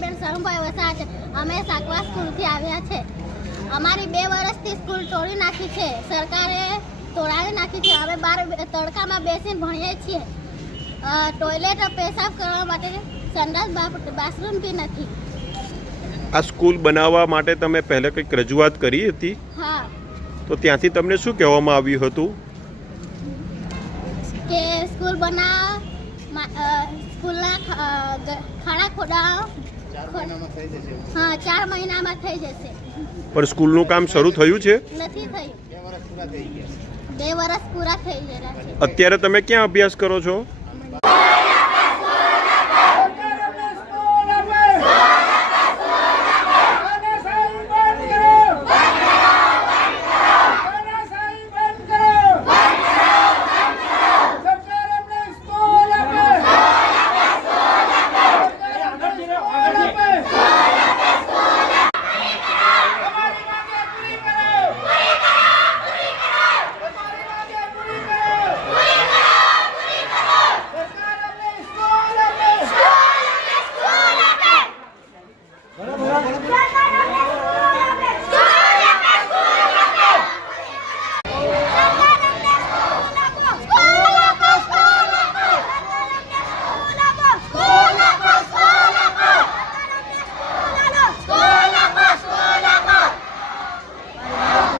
બેન શરમભાઈ વસા છે. અમે સાકવા સ્કૂલથી આવ્યા છે. અમારી બે વર્ષથી સ્કૂલ તોડી નાખી છે. સરકારે તોડાવી નાખી છે. અમે બાર તડકામાં બેસીને ભણીએ છીએ. ટોયલેટ પેશાબ કરવા માટે સંડાસ બાથરૂમ બી નથી. આ સ્કૂલ બનાવવા માટે તમે પહેલાં કંઈક રજૂઆત કરી હતી? હા. તો ત્યાંથી તમને શું કહેવામાં આવ્યું હતું? કે સ્કૂલ બનાવ ખાડા ખોદાવો હા ચાર મહિનામાં થઈ જશે. પણ સ્કૂલનું કામ શરૂ થયું છે? નથી થયું. બે વર્ષ પૂરા થઈ ગયા. અત્યારે તમે ક્યાં અભ્યાસ કરો છો?